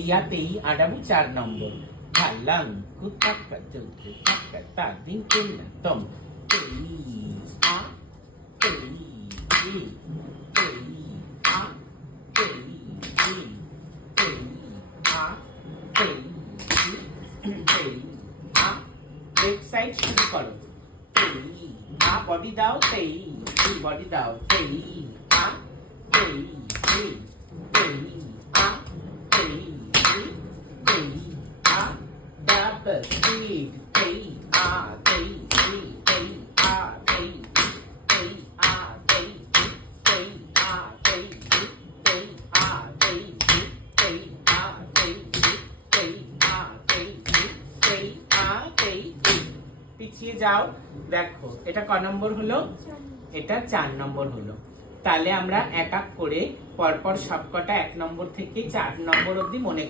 ইয়াতেই আডাবু 4 নম্বর হালাং কুতাকা চৌতে তাকা তা দিন কুন্না তম তেই আ তেই ই তেই আ তেই ই তেই আ তেই ই তেই আ লেফট সাইড শুরু করো তেই আ বডি দাও তেই ই বডি দাও তেই আ তেই ই তেই আ তেই ই তেই আ double speed তেই আ তেই ই তেই আ তেই ই তেই আ তেই ই তেই আ তেই ই তেই আ তেই ই তেই আ তেই ই তেই আ তেই ই তেই আ তেই ই পিছিয়ে যাও দেখো এটা ক নম্বর হলো এটা 4 নম্বর হলো তাহলে আমরা এক এক করে পরপর সবকটা 1 নম্বর থেকে 4 নম্বর অবধি মনে